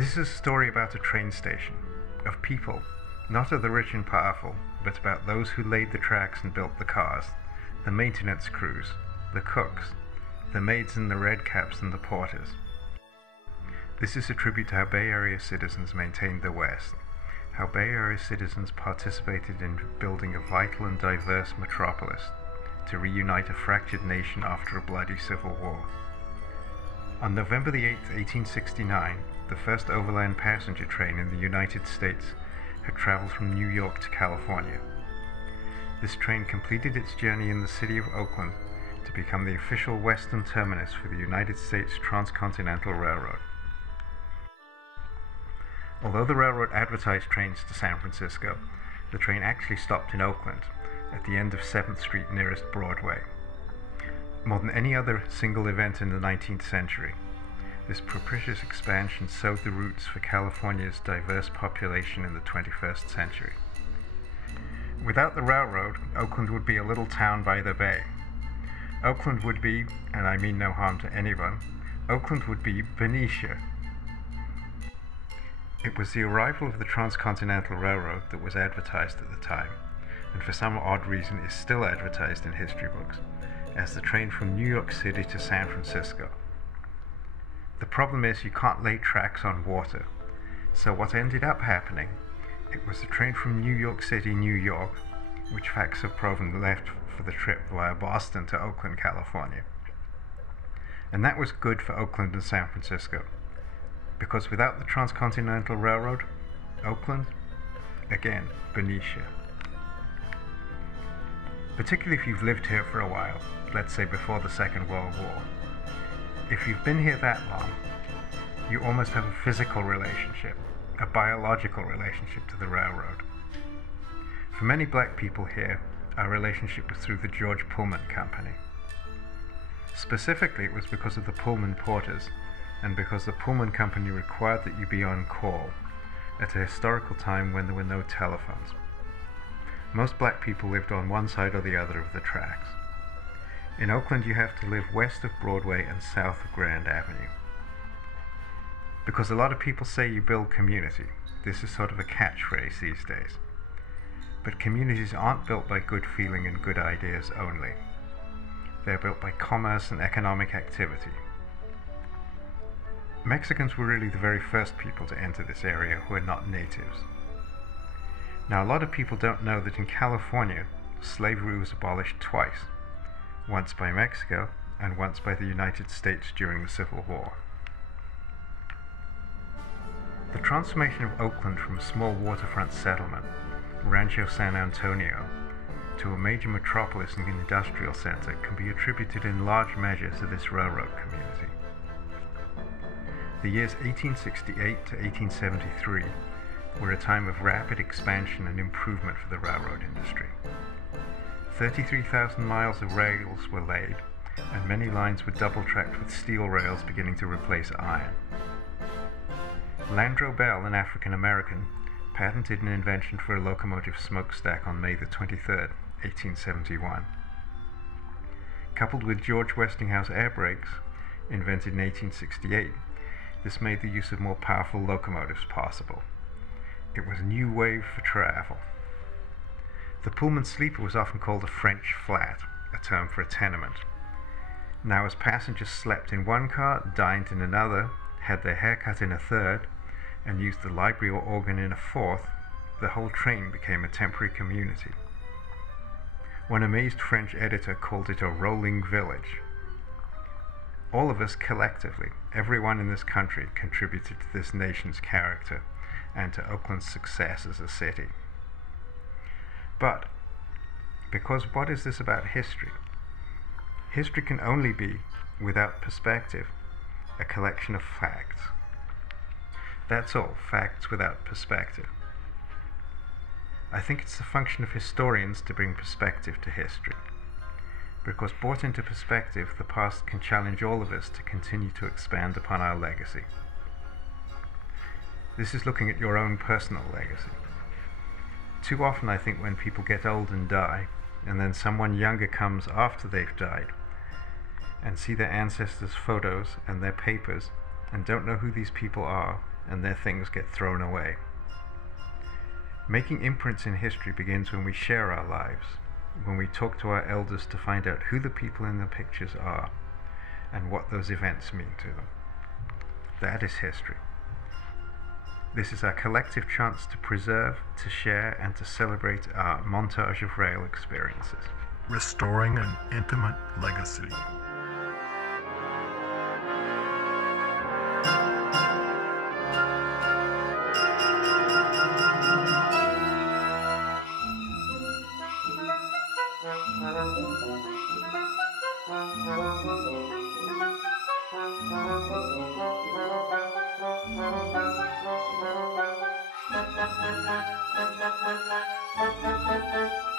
This is a story about a train station, of people, not of the rich and powerful, but about those who laid the tracks and built the cars, the maintenance crews, the cooks, the maids and the red caps and the porters. This is a tribute to how Bay Area citizens maintained the West, how Bay Area citizens participated in building a vital and diverse metropolis to reunite a fractured nation after a bloody civil war. On November the 8th, 1869, the first overland passenger train in the United States had traveled from New York to California. This train completed its journey in the city of Oakland to become the official western terminus for the United States Transcontinental Railroad. Although the railroad advertised trains to San Francisco, the train actually stopped in Oakland, at the end of 7th Street nearest Broadway. More than any other single event in the 19th century, this propitious expansion sowed the roots for California's diverse population in the 21st century. Without the railroad, Oakland would be a little town by the bay. Oakland would be, and I mean no harm to anyone, Oakland would be Benicia. It was the arrival of the Transcontinental Railroad that was advertised at the time, and for some odd reason is still advertised in history books, as the train from New York City to San Francisco. The problem is you can't lay tracks on water, so what ended up happening, it was the train from New York City, New York, which facts have proven left for the trip via Boston to Oakland, California. And that was good for Oakland and San Francisco, because without the Transcontinental Railroad, Oakland, again, Benicia. Particularly if you've lived here for a while, let's say before the Second World War. If you've been here that long, you almost have a physical relationship, a biological relationship to the railroad. For many black people here, our relationship was through the George Pullman Company. Specifically, it was because of the Pullman porters, and because the Pullman Company required that you be on call at a historical time when there were no telephones. Most black people lived on one side or the other of the tracks. In Oakland, you have to live west of Broadway and south of Grand Avenue. Because a lot of people say you build community, this is sort of a catchphrase these days. But communities aren't built by good feeling and good ideas only. They're built by commerce and economic activity. Mexicans were really the very first people to enter this area who are not natives. Now, a lot of people don't know that in California, slavery was abolished twice, once by Mexico and once by the United States during the Civil War. The transformation of Oakland from a small waterfront settlement, Rancho San Antonio, to a major metropolis and industrial center can be attributed in large measure to this railroad community. The years 1868 to 1873 were a time of rapid expansion and improvement for the railroad industry. 33,000 miles of rails were laid, and many lines were double-tracked with steel rails beginning to replace iron. Landreau Bell, an African-American, patented an invention for a locomotive smokestack on May the 23rd, 1871. Coupled with George Westinghouse air brakes, invented in 1868, this made the use of more powerful locomotives possible. It was a new wave for travel. The Pullman sleeper was often called a French flat, a term for a tenement. Now, as passengers slept in one car, dined in another, had their hair cut in a third, and used the library or organ in a fourth, the whole train became a temporary community. One amazed French editor called it a rolling village. All of us collectively, everyone in this country, contributed to this nation's character and to Oakland's success as a city. But, because what is this about history? History can only be, without perspective, a collection of facts. That's all, facts without perspective. I think it's the function of historians to bring perspective to history, because brought into perspective, the past can challenge all of us to continue to expand upon our legacy. This is looking at your own personal legacy. Too often I think when people get old and die, and then someone younger comes after they've died, and see their ancestors' photos and their papers, and don't know who these people are, and their things get thrown away. Making imprints in history begins when we share our lives, when we talk to our elders to find out who the people in the pictures are and what those events mean to them. That is history. This is our collective chance to preserve, to share, and to celebrate our montage of rail experiences. Restoring an intimate legacy.